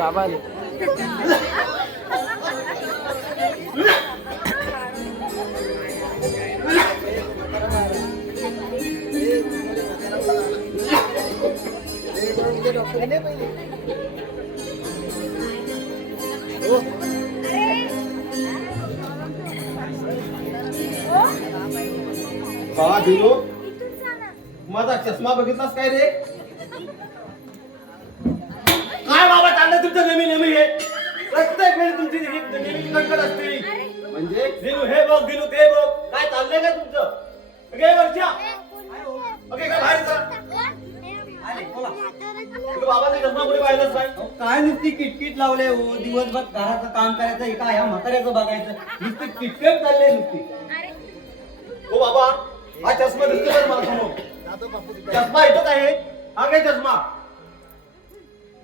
बाबा आले बाबा दिलो माझा चष्मा बघितलास काय रे? काय बाबा चाललंय तुमचं नेहमी नेहमी हे? प्रत्येक वेळी तुमची नेहमी असते. म्हणजे दिनू हे बघ दिनू ते बघ. काय चाललंय का तुमचं? गे वरच्या. ओके काय बाहेर जा. तुझं बाबाचा चष्मा कुठे पाहिलाच काय अहो, काय नुसती किटकिट लावले हो? दिवसभर घराचं काम करायचं एका ह्या म्हाताऱ्याचं बघायचं. नुसती किटकिट चालले नुसती. हो बाबा. हा चष्मा दिसतो का मला समोर. चष्मा येतो काय हे? हा काय चष्मा.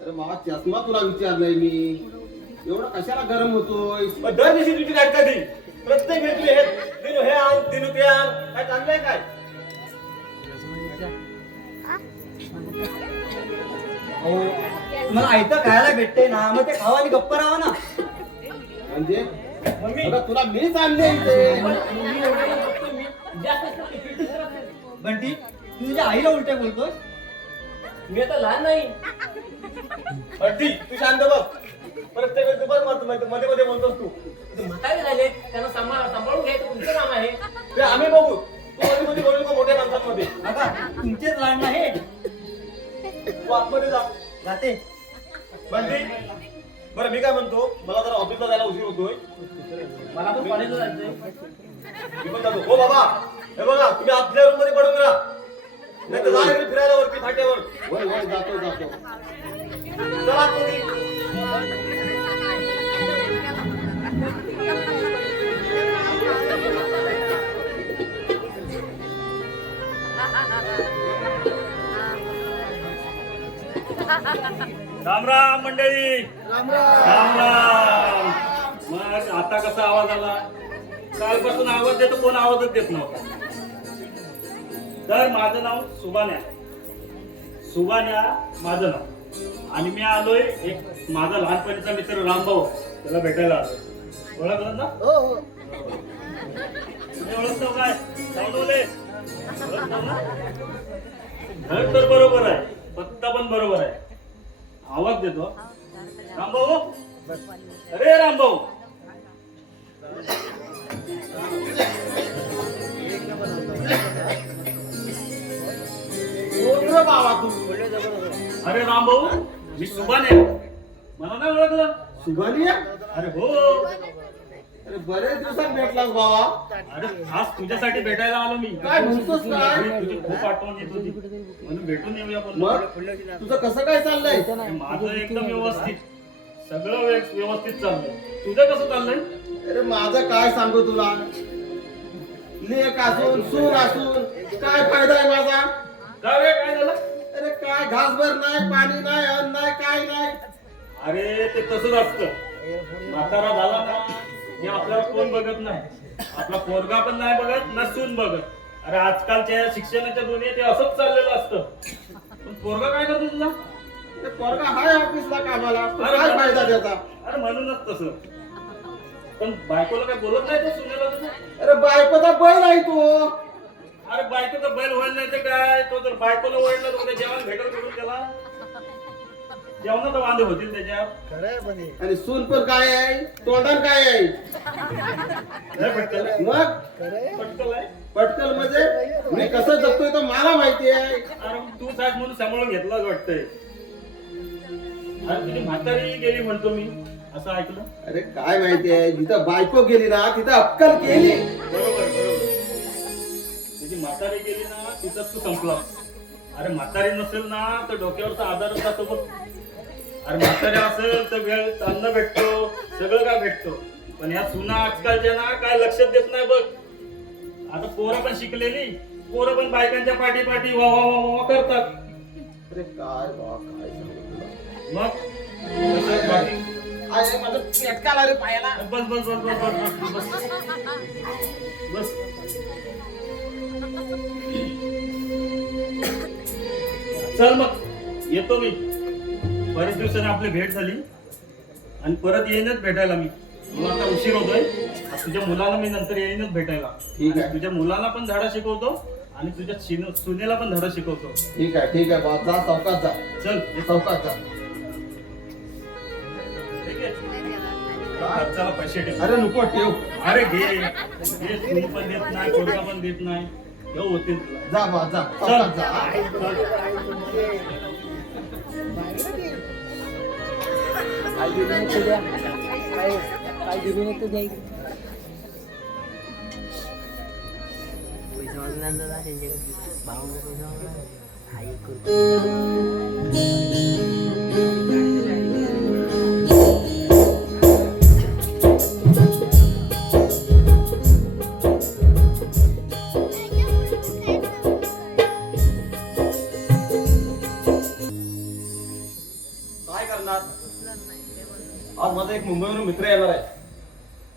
अरे मामा चष्मा तुला विचारलंय मी. एवढं कशाला गरम होतोय? दर दिवशी तुझी काय कधी? प्रत्येक वेळी तू हे. दिनू हे आण दिनू ते आण. काय चाललंय काय? अहो तुम्हाला आयतं खायला भेटते ना मग ते खावा आणि गप्प राहा ना. म्हणजे? बघा, तुला मीच आणले इथे. बंटी तू तुझ्या आईला उलटे बोलतोय मी आता लहान नाही. अड्डी तू शांत बघ प्रत्येक वेळी तू बघ मत- मध्ये मध्ये मध्ये बोलतोस तू. ते म्हातारे झाले त्यांना सांभाळ सांभाळून घ्यायचं तुमचं काम आहे. ते आम्ही बघू. तू मध्ये मध्ये बोलू नको मोठ्या माणसांमध्ये. आता तुमचेच लहान आहे. तू आतमध्ये जा. जाते. बंटी बरं मी काय म्हणतो? मला जरा ऑफिसला जायला उशीर होतोय. मला पण कॉलेजला जायचंय. मी पण जातो. हो बाबा. हे बघा तुम्ही आपल्या रूममध्ये पडून राहा. नाही तर जा इकडे फिरायला वरती फाट्यावर. होय होय जातो जातो. चला. राम राम मंडळी. राम राम. मग आता कसा आवाज आला? कालपासून आवाज देतो कोण आवाजच देत नव्हता. तर माझं नाव सुबान्या सुबान्या माझं नाव. आणि मी आलोय एक माझा लहानपणीचा मित्र रामभाऊ. त्याला भेटायला ओळखलं ना? तुम्ही ओळखतो काय? ना? घर तर बरोबर आहे पत्ता पण बरोबर आहे. आवाज देतो रामभाऊ? अरे रामभाऊ. बाबा तू. अरे रामभाऊ मी सुभान. आहे मला नाही ओळखलं. शुभानी अरे हो. अरे बरेच दिवसात भेटलास बाबा. अरे खास तुझ्यासाठी भेटायला आलो मी. काय म्हणतोस काय? तुझी खूप आठवण येत होती. म्हणून भेटून येऊया बोललो. मग? तुझं कसं काय चाललंय? माझं एकदम व्यवस्थित. सगळं व्यव- व्यवस्थित चाललंय. तुझं कसं चाललंय? अरे माझं काय सांगू तुला? लेख असून सून असून काय फायदा आहे माझा? काय रे काय झालं? अरे काय घासभर नाही पाणी नाही अन्न नाही काय नाही. अरे ते तसंच असतं. म्हातारा झाला ना हे आपल्याला कोण बघत नाही. आपला पोरगा पण नाही बघत ना सून बघत. अरे आजकालच्या या शिक्षणाच्या दुनियेत हे असंच चाललेलं असतं. पण पोरगा काय करतो तुझा? ते पोरगा हाय ऑफिसला कामाला पण काय फायदा त्याचा? अरे म्हणूनच तसं. पण बायकोला काय बोलत नाही तो सुनेला तुझं? अरे बायकोचा बैल आहे तू. अरे बायकोचा बैल व्हायला नाही तर काय? तो जर बायकोला वळलं तर उद्या जेवण भेटल करून त्याला जेवणाचा वांदे होतील त्याच्यात आणि सून पण काय आहे? तोंडान काय आहे? लय पटकन आहे. मग? पटकन आहे. पटकल म्हणजे? मी कसं जगतोय तो मला माहिती आहे. अरे तू साहेब म्हणून सांभाळून घेतलाच वाटतंय. अरे तुझी म्हातारी गेली म्हणतो मी. असं ऐकलं? अरे काय माहिती आहे? जिथं बायको गेली ना तिथं अक्कल केली. बरोबर. म्हातारी गेली ना तिथंच तू संपला. अरे म्हातारी नसेल ना तर डोक्यावरचा आधार जातो बघ. अरे म्हातारी असेल तर वेळ अन्न भेटतो सगळं काय भेटतो. पण ह्या सुना आजकालच्या ना काय लक्षात देत नाही बघ. आता पोरं पण शिकलेली पोरं पण बायकांच्या पाठी पाठी वा वा वा वा करतात. अरे काय बा काय. मग? बाकी? आहे माझं पेटकाला रे पायाला. बस बस बस बस बस बस बस. बस. चल मग. येतो मी. बरेच दिवसाने आपली भेट झाली. आणि परत येईनच भेटायला मी. मला आता उशीर होतोय. आज तुझ्या मुलाला मी नंतर येईनच भेटायला. ठीक आहे. आणि तुझ्या मुलाला पण धडा शिकवतो. आणि तुझ्या शिन- सुनेला पण धडा शिकवतो. ठीक आहे ठीक आहे बा. जा चौकात जा. चल. हे चौकात जा. ठीक आहे. खर्चाला पैसे ठेव. अरे नको ठेव. अरे घे घे. सून पण देत नाही पोरगा पण देत नाही. होतील जा बा जा चल. जा आई तुमची, आई तुमची. भारी काय करणार? आज माझा एक मुंबईवरून मित्र येणार आहे.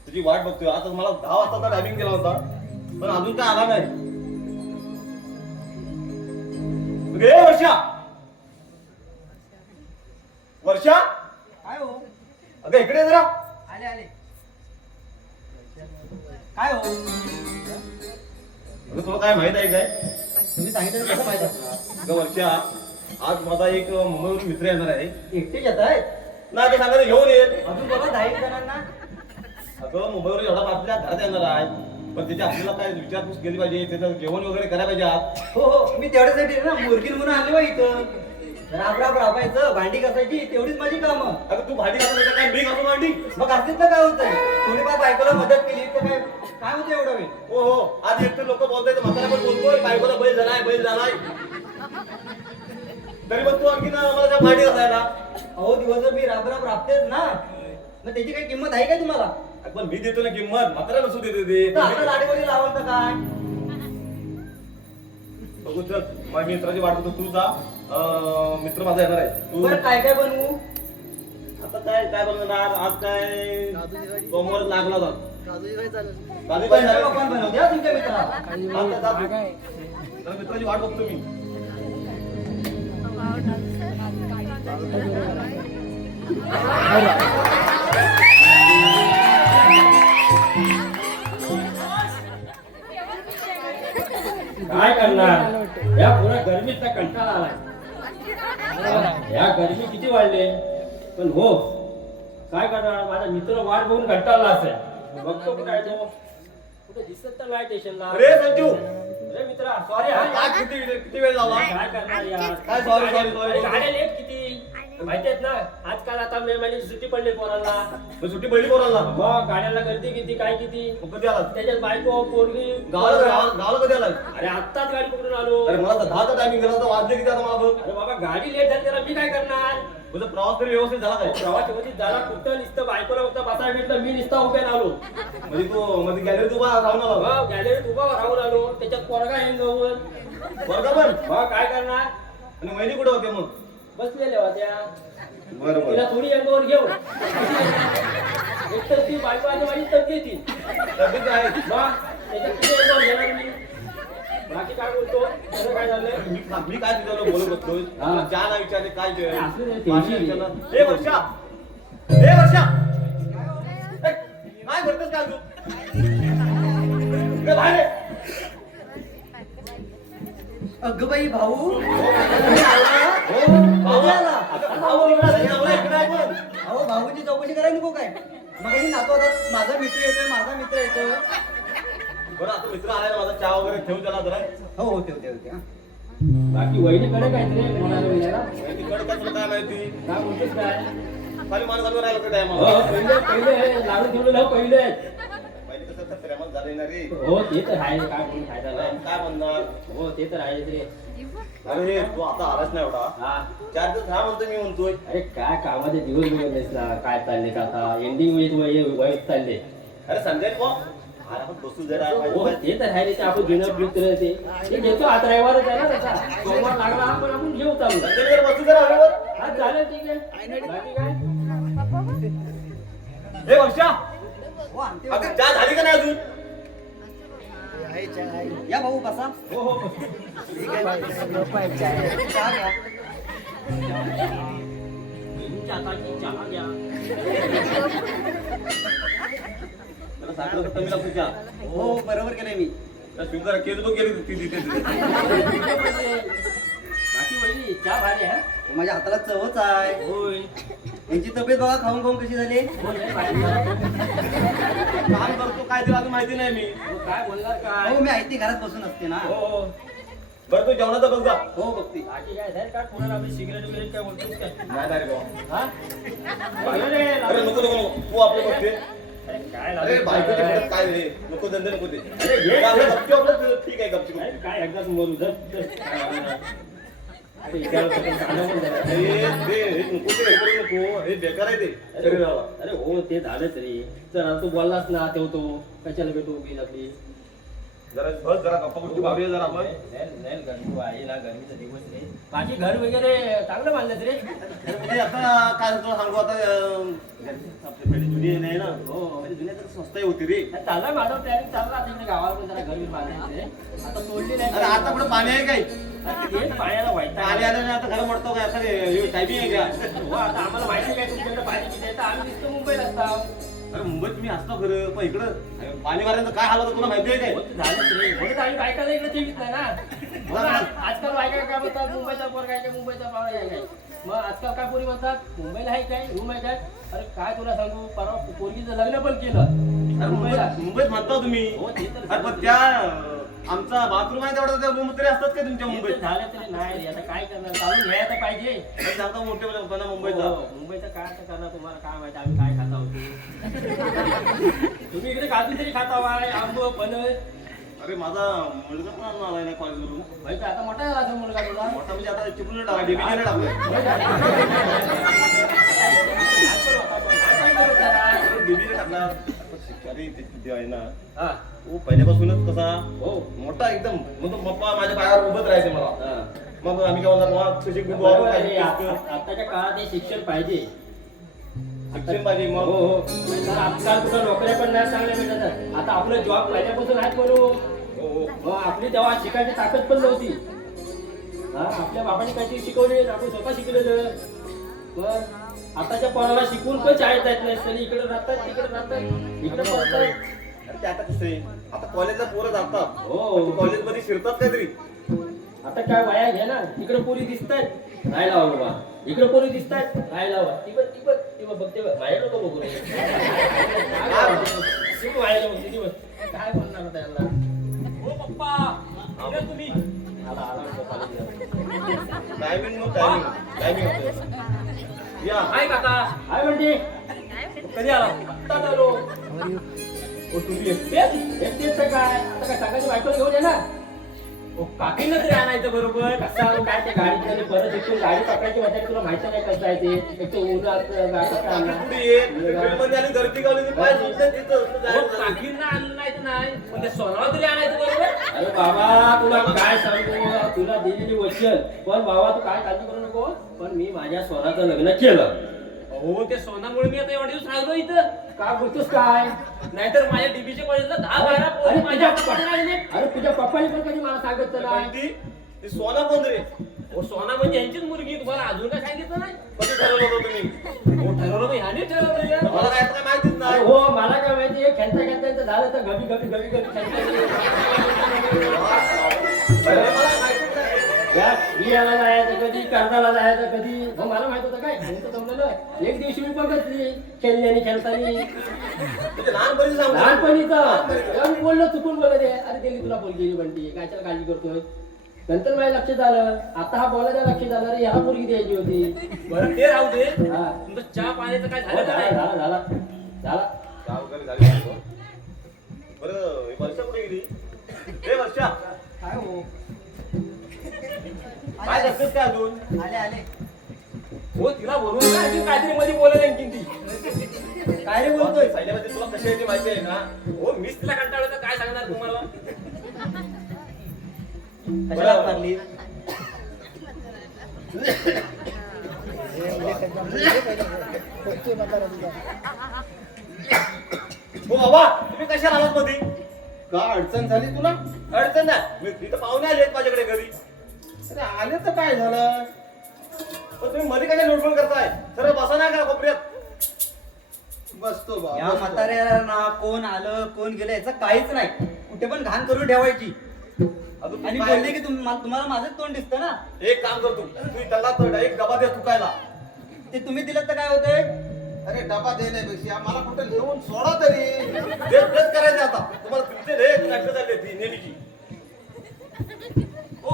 तुझी वाट बघतोय. आज मला दहा वाजता टायमिंग दिला होता. पण अजून काय आला नाही. ए वर्षा! वर्षा! काय हो? अगं इकडे जरा. आले आले. काय हो? अगं तुला काय माहीत आहे काय? तुम्ही सांगितलं कसं माहीत असणार अगं वर्षा आज माझा एक मुंबईवरून मित्र येणार आहे. एकटे येत आहे नाही ते सांगायचं घेऊन ये. अजून बघा दहा एक जणांना. अगं मुंबईवरून एवढा आपल्या घरात येणार आहे पण त्याची आपल्याला काय विचारपूस केली पाहिजे? त्याचं जेवण वगैरे करायला पाहिजे आज. हो हो मी तेवढ्यासाठी ना मुरगी म्हणून आले बा इथं. राब राब राबायचं भांडी घासायची तेवढीच माझी कामं. अगं तू देता काय? मी भांडी? मग असतील तर काय होतंय? थोडीफार बायकोला मदत केली तर काय काय होतं एवढं? वेळ हो हो. आज एकटे लोक बोलताय म्हातारा पण बोलतोय. बायकोला बैल झालाय बैल झालाय. तरी पण तू आणखी ना मला त्या भांडी घासायला अहो दिवसभर मी राब राब राबतेच ना. मग त्याची काही किंमत आहे काय तुम्हाला? पण मी देतो ना किंमत. म्हातारा नसू देते ते. तर आता लावाल तर काय? बघू चल. माझ्या मित्राची वाट बघतो. तू जा. अं, मित्र माझा येणार आहे. तू बरं काय काय बनवू? आता काय काय बनवणार? आज काय? सोमवार लागला होता काजू काय बनवते हा तुमच्या मित्राला. आता. जरा मित्राची वाट बघतो मी. काय करणार? या पुरा गर्मीचा कंटाळा आलाय. या गर्मी किती वाढले? पण हो काय करणार? माझा मित्र वाट बघून कंटाळला असेल. बघतो कुठे आहे तो. कुठे दिसत तर नाही स्टेशनला अरे संजू! मित्रा सॉरी हा काय किती किती वेळ लावला काय करणार यार? काय sorry, sorry, sorry. अरे गाड्या लेट किती? माहितीयेत ना आजकाल आता मे महिन्याची सुट्टी पडली पोरांना. मग सुट्टी पहिली कोणाला मग गाड्याला गर्दी किती काय किती? मग कधी आला त्याच्यात बायको पोरगी गावाला गावाला गावाला कधी आला अरे आत्ताच गाडी पकडून आलो. अरे मला तर दहाचा टायमिंग दिला तर वाजले किती आता बाबा गाडी लेट झाली त्याला मी काय करणार? तुझा प्रवास तरी व्यवस्थित झाला काय प्रवासमध्ये जरा कुठं नुसतं बायकोला फक्त बसायला भेटलं मी नुसता उभ्या आलो म्हणजे तू मध्ये गॅलरीत उभा राहून आला गॅलरीत उभा राहून आलो. त्याच्यात पोरगा आहे जवळ बरं पण? मग काय करणार? आणि महिनी कुठे होते मग? बसलेले होत्या. बरं तिला थोडी अंगावर घेऊन. एक तर ती बायको आणि माझी तब्येत तब्येत आहे. मग त्याच्यात किती अंगावर घेणार मी? बाकी काय बोलतो काय झालंय मी काय तुझ्यावर बोलत बसतोय हा. चहा नाही विचारले काय ते- असू दे, पाणी टेन्शन विचारलं. ए वर्षा ए वर्षा ए, काय करतोस काय तू ए, बाहेर ये. अगं बाई भाऊ हो, भाऊ. आला? अगं, भाऊ इकडे इकडे पण. अहो भाऊची चौकशी करायला नको काय मग ही नातो आता माझा मित्र येतोय माझा मित्र येतोय बरं आता मित्र आलाय ना माझा चहा वगैरे ठेव त्याला जरा. हो हो हा. बाकी वहिनीकडे काय रे म्हणाला वहिनीला. तिकडे काय तुला काय माहिती काय बोलतोस काय? खाली माणूस आम्ही राहिलो हो, टायमाला पहिले पहिले लाडू ठेवलेलं पहिले. माहिती कसं तर प्रेमात झाले ना रे. हो ते तर आहे काय बोलून फायदा नाही काय म्हणणार? हो ते तर आहे रे. अरे तू आता आलाच नाही एवढा. हा. चार दिवस राहा म्हणतो मी म्हणतोय. अरे काय कामाचे दिवस बघितलेस ना काय चालले का आता? एंडिंग वेज वय वय चालले. अरे संजय बुवा जरा. हो ते तर आहे रे ते आपण जुनं मित्र ते. ते घेतो आता रविवारच आहे ना त्याचा. सोमवार लागला हा पण आपण घेऊ चालू. आज झालं ठीक आहे. बाकी काय? हे वर्षा हो आणते अगं चहा झाली का नाही अजून? या भाऊ बसा. हो हो चहा घ्या. तुमच्या हाताची चहा घ्या. कमी लागतो हो बरोबर केलंय मी. त्या शुगर केली तो ती तिथे. बाकी वहिनी चहा भारी आहे माझ्या हाताला चवच आहे. होय. यांची तब्येत बघा खाऊन खाऊन कशी झाली? हो, लय भारी आहे. काम करतो काय ते अजून माहिती नाही मी. हो, काय बोलणार काय? हो मी ऐकते घरात बसून असते ना. हो हो. बरं तू जेवणाचा बघ जा. हो बघते. बाकी काय झालं का कोणाला आपली सिगरेट वगैरे काय बोलतोस काय? नाही नाही रे भाऊ. हा? अरे, अरे नको नको नको. तू आपलं बघते काय अरे लागलं? बायकोच्या पुढ्यात काय? रे? नको धंदे नको ते. अरे, हे- ते आपलं गपचूप आपलं ठीक आहे गपचूप. काय काय एकदाच मरू धर, धर. अरे, इकडं पण गाणं पण झालं. हे ते हे नको ते हे करू नको. हे बेकार आहे ते. शरीराला अरे हो ते झालंच रे. तर आता तू बोललास ना ठेवतो कशाला भेटू उभी आपली जरा बस जरा गप्पा गोष्टी मारूया जरा आपण. गरमी आहे ना गरमीचा दिवस रे बाकी घर वगैरे चांगलं बांधलं रे? तर म्हणजे आता काय तुला सांगू आता अं, आपली पेढी जुनी नाही ना. हो. जुनी तर स्वस्त होती रे. चालला माझा प्लॅनिंग चालला आता इकडे गावाला पण जरा घर बीर बांधायचं रे आता तोडली नाही. अरे आता पुढे पाणी आहे काय? अरे, पाण्याला व्हायचं पाणी आलं नाही आता घर मोडतो काय? असं टायमिंग आहे का? हो आता आम्हाला माहिती काय तुमच्याकडे पाणी किती आहे? तर आम्ही दिसतो मुंबईला असतो. अरे मुंबईत मी असतो खरं पण इकडं पाणी मारायचं काय हाल होतं तुला माहिती आहे काय? रे म्हणून तर आम्ही बायकाला इकडे ठेवीत नाही ना. मग आज- आजकाल बायका काय म्हणतात मुंबईचा पोर काय काय मुंबईचा पावरा काय काय मग आजकाल काय पोरी म्हणतात? मुंबईला आहे काय? रूम आहे काय अरे काय तुला सांगू? परवा पोरगीचं लग्न पण केलं. अरे मुंबईला. मुंबईत मुंबईत म्हणता तुम्ही. हो ते तर अरे पण त्या आमचा बाथरूम आहे तेवढा त्या रूम तरी असतात का तुमच्या मुंबईत? झालं तरी नाही रे. आता काय करणार? चालून घ्यायला पाहिजे. अरे सांगता मोठे लोकांना मुंबईचा हो, मुंबईचं. काय आता करणार तुम्हाला? काय माहिती? आम्ही काय खाता होतो? तुम्ही इकडे काजू तरी खाता वाय आंब फणस अरे माझा मुलगा पण अजून आलाय ना कॉलेजवरून. माहिती आता मोठा झाला असेल मुलगा तुला मोठा म्हणजे आता चिपळूण टाकला डिव्हिजन टाकला. आहे ना. हा, तो पहिल्यापासूनच कसा. हो. मोठा एकदम. मग पप्पा माझ्या पायावर उभत राहायचे मला. हा. मग आम्ही काय म्हणणार "वा, तुझी आ- आताच्या काळात हे शिक्षण पाहिजे. हो हो. आजकाल कुठं नोकऱ्या पण नाही चांगल्या भेटत आता आपलं जॉब पहिल्यापासून आहेत म्हणून हो आपली तेव्हा शिकायची ताकद पण नव्हती. हा आपल्या बाबांनी काहीतरी शिकवले आपण स्वतः शिकलेलं. पण आताच्या पोराला शिकून पण शाळेत जायत नाही तरी इकडे राहतात तिकडे राहतात इकडे पळतात ते आता कसं आहे? आता कॉलेजला पोरं जातात. हो. कॉलेजमध्ये शिरतात काहीतरी. आता काय वाया घ्या ना. इकडे पोरी दिसतायत. राहायला हवं बाबा? इकडे पोरी दिसतायत. राहायला हवं ती बघ ती बघ ती बघ बघते बघ. माझ्या नको बघू. काय बघ, ती बघ माझ्या बघते, ती बघ. काय बोलणार आता याला? हो पप्पा. इकडे तुम्ही. आला. टायमिंग टायमिंग टायमिंग या. हाय काका. हाय म्हणते कधी आला? आत्ताच आलो. ओ तुम्ही एकटेच? एकटेच तर काय? आता काय सकाळची बायकोला घेऊन ये ना काकींना तरी आणायचं बरोबर. कसं काय ते गाडीत परत इथून गाडी पकडायची म्हणजे तुला माहिती नाही कसं आहे ते एक तर उन्हात गाडी गर्दी कॉलेज पाय. काकींना आणलं नाही. पण त्या सोनाला तरी आणायचं बरोबर. अरे बाबा तुला काय सांगू? तुला दिलेली वचन. पण बाबा तू काय काळजी करू नको. पण मी माझ्या स्वराचं लग्न केलं. हो त्या सोनामुळे मी आता एवढे दिवस राहिलो इथं. का बोलतोस काय? नाहीतर माझ्या डीबीच्या कॉलेजला दहा बारा अरे पोरी माझ्या तुझ्या अरे तुझ्या पप्पानी पण कधी मला सांगितलं पण नाही. ती ती सोना कोण रे? हो सोना म्हणजे यांचीच मुलगी. तुम्हाला अजून काय सांगितलं नाही? कधी ठरवलं होतं तुम्ही? हो ठरवलं नाही ह्याने ठरवलं यार. मला काय आता काय माहितीच अरे नाही हो मला काय माहिती आहे खेळता खेळता इथं झालं तर गबी गबी गबी गबी अरे मला काय या बियाला जायचं कधी कर्जाला जायचं कधी? हो मला माहीत होतं काय? तर जमलेलं एक दिवशी मी बघितली खेळण्यानी खेळतानी लहानपणी लहानपणीच. तेव्हा मी बोललो चुकून बोलत आहे. अरे दिली तुला पोरगी म्हणती कायच्याला काळजी करतोय? नंतर माझ्या लक्षात आलं. आता हा बोलायला लक्षात आलं अरे याला पोरगी द्यायची होती. बरं ते राहू दे. हा. तुमचं चहा पाण्याचं काय हो, झालं का झाला नाही झाला. झाला. झाला वगैरे. बरं ही वर्षा कुठे गेली? हे वर्षा. काय हो? काय करतेस काय अजून? आले आले. हो तिला वरून काय ती काहीतरी मध्ये बोलत आणखीन ती. काय रे बोलतोय? पहिल्यामध्ये तुला कशी आहे ती माहिती आहे ना हो मीच तिला कंटाळलं तर काय सांगणार तुम्हाला? कशाला हो बाबा तुम्ही कशाला आलात मध्ये का अडचण झाली तुला? अडचण नाही. मी तिथं पाहुणे आले आहेत माझ्याकडे घरी. अरे आले तर काय झालं? पण तुम्ही मध्ये काय लोटफोन करताय? सरळ बसा नाही का कोपऱ्यात. बसतो बा या म्हाताऱ्याला कोण आलं कोण गेलं याचं काहीच नाही. कुठे पण घाण करून ठेवायची. अजून आणि काय- बोलले की तुम- मा- तुम्हाला माझंच तोंड दिसतं ना? एक काम करतो तुम्ही त्याला तर एक डबा दे चुकायला. ते तुम्ही दिलं तर काय होतंय? अरे डबा देण्यापेक्षा मला कुठं घेऊन सोडा तरी. तेच तेच करायचं आता. तुम्हाला तुमचे लय नाटकं झाली ती नेहमीची हो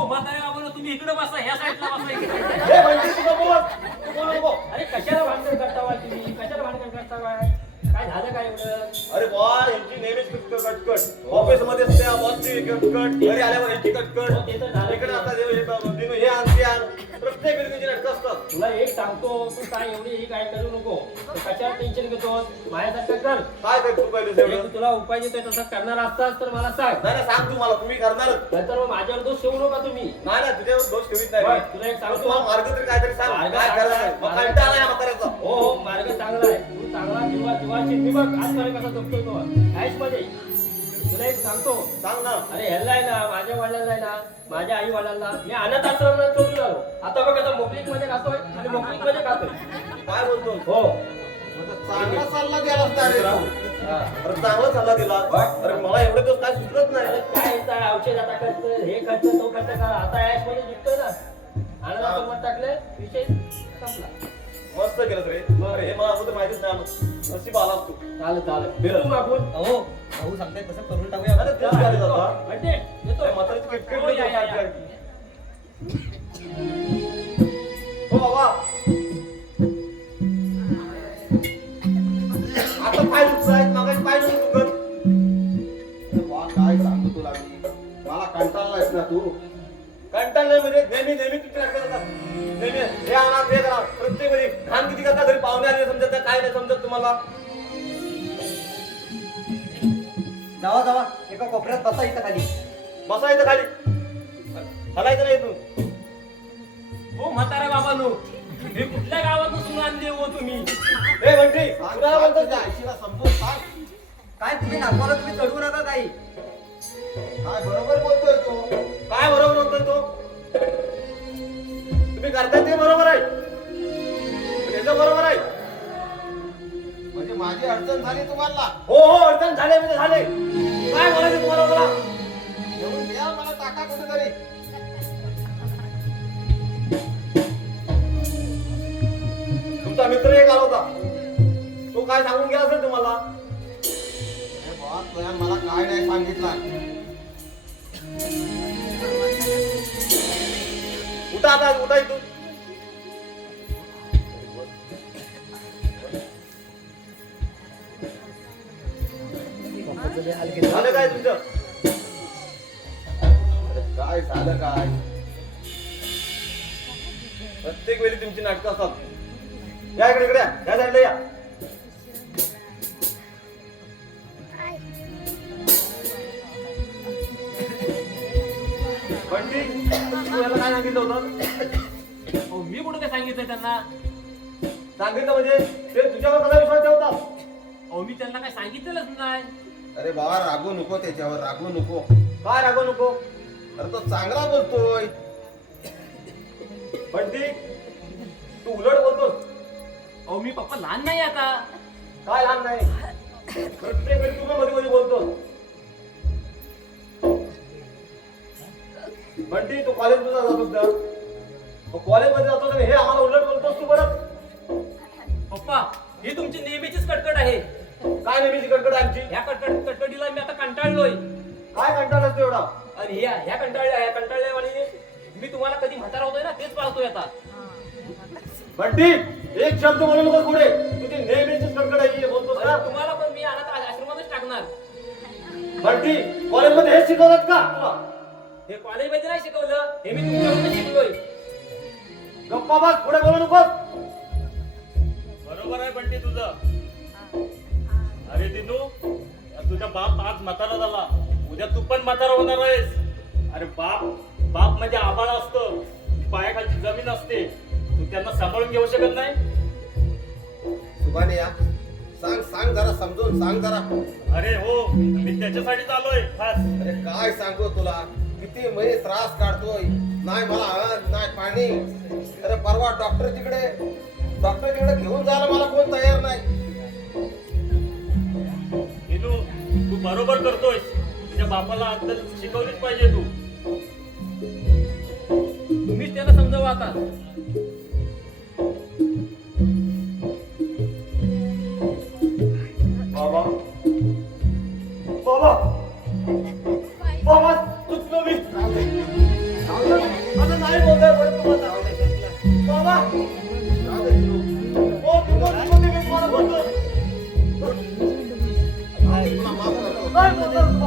म्हातारे बाबा तुम्ही इकडे बसा ह्या साईडला बसा इकडे. हे म्हणजे तुझं बोल. तू बोल नको. अरे कशाला भांडण करता बा तुम्ही? कशाला भांडण करता काय काय झालं काय एवढं? अरे बा यांची नेहमीच कटकट कटकट. ऑफिसमध्ये त्या बॉसची कटकट घरी आल्यावर यांची हो, ते तर कटकट झालं. इकडे आता हे हे- हे ते आण. प्रत्येक त्यांची नाटकं असतात. तुला एक सांगतो तू काय एवढी ही काय करू नको. कशाला टेन्शन घेतो? माझ्यासारखं कर. काय काय तू तू तुला उपाय देतोय तसं करणार असतास तर मला सांग. नाही नाही, सांग तू मला तुम्ही करणारच नंतर मग माझ्यावर दोष ठेवू नका तुम्ही. नाही नाही तुझ्यावर दोष ठेवीत नाही मी. तुला एक सांगतो. तुम्हाला मार्ग तरी काहीतरी सांग. मार्ग काय करायचं? आहे. मग मार्ग- कंटाळा आहे. म्हाताऱ्याचा. हो हो मार्ग चांगला आहे. तू चांगला जीवा जीवाची. बघ आजपर्यंत कसा जगतोय तो. आयुषमध्ये तुला एक सांगतो सांग ना. अरे ह्याला आहे ना माझ्या वडिलांना आहे ना माझ्या आई वडिलांना मी अनाथ आश्रमात सोडून आलो आता बघ आता मोकळीकमध्ये खातोय आणि मोकळीकमध्ये खातोय. काय बोलतो? हो. चांगला सल्ला द्यायला असता रे राहू हा. अरे चांगला सल्ला दिला. अरे मला एवढे दिवस काय सुचलत अरे नाही काय औषध आता खर्च हे खर्च तो खर्च करा. आता ऍशमध्ये जिंकतोय ना. आश्रमात टाकले विषय संपला. मस्त केलं रे. अरे हे मला अगोदर माहितीच नाही आलं. नशीब आलास तू. चालेल चालेल. भेटू मागून अहो भाऊ सांगताय तसं करून टाकूया. अरे तेच करायचं आता. म्हणजे म्हातारीची किटकिट हो, या, या, या. हो बाबा. आता पाय दुखतायत मागाशी पाय नव्हते दुखत अरे वा काय सांगतो तुला मी. मला कंटाळलायस ना तू? कंटाळलाय म्हणजे नेहमी नेहमी तुझी नाटकं करतात नेहमी हे आणा ते करा. प्रत्येक वेळी खान किती करता घरी पाहुणे आले समजत नाही, काय नाही समजत तुम्हाला. जावा जावा. एका कोपऱ्यात बसा इथं खाली. बसा इथं खाली. हलायचं नाही तू हो म्हातारा बाबा नो हे कुठल्या गावातून सुन आणले हो तुम्ही? हे म्हणते तुला समजून सांग. काय तुम्ही नागवाला तुम्ही चढवू नका काही. काय बरोबर बोलतोय तो. काय बरोबर बोलतोय तो? तुम्ही करताय ते बरोबर आहे. पण याचं बरोबर आहे. म्हणजे माझी अडचण झाली तुम्हाला? हो हो अडचण झाले म्हणजे झाले. उठा आता उठा इथून सांगितलं होतं. हो मी कुठं काय सांगितलं त्यांना? सांगितलं म्हणजे ते तुझ्यावर कसा विश्वास ठेवतात. अहो मी त्यांना काय सांगितलेलंच नाही. अरे बाबा रागू नको त्याच्यावर रागू नको. काय रागव नको? अरे तो चांगला बोलतोय. बंटी तू उलट बोलतोस. अहो मी पप्पा लहान नाही आता. काय लहान नाही? प्रत्येक वेळी तू मध्ये मध्ये बोलतोस. बंटी तू कॉलेजमध्ये जातोस ना कॉलेजमध्ये जातो हे आम्हाला उलट बोलतोस तू बरं. पप्पा ही तुमची नेहमीचीच कटकट आहे. काय नेहमीची कडकड आहे आमची? ह्या कटकट कटकटीला मी आता कंटाळलोय. काय कंटाळ असतो एवढा? आणि ह्या ह्या कंटाळल्या ह्या कंटाळल्या आणि मी तुम्हाला कधी म्हातारा होतोय ना तेच पाहतोय आता. बंटी एक शब्द बोलू नको पुढे. हे कॉलेजमध्ये नाही शिकवलं. हे मी तुमच्याकडून शिकलोय. गप्पा बस पुढे बोलू नको बरोबर आहे बंटी तुझं. अरे दिनू यार तुझा बाप आज म्हातारा झाला. उद्या तू पण म्हातारा होणार आहेस. अरे बाप बाप म्हणजे आबाळ असतं. पायाखालची जमीन असते. तू त्यांना सांभाळून घेऊ शकत नाही? सुभाने या सांग सांग जरा समजून सांग जरा. अरे हो मी त्याच्यासाठीच आलोय खास अरे काय सांगू तुला? किती म्हणजे त्रास काढतोय. नाही मला हळद नाही पाणी. अरे परवा डॉक्टर तिकडे डॉक्टर तिकडे घेऊन जायला मला कोण तयार नाही. हिनू तू बरोबर करतोय तुझ्या बापाला अक्कल शिकवलीच पाहिजे तू. तुम्हीच त्याला समजावा आता. बाबा. बाबा.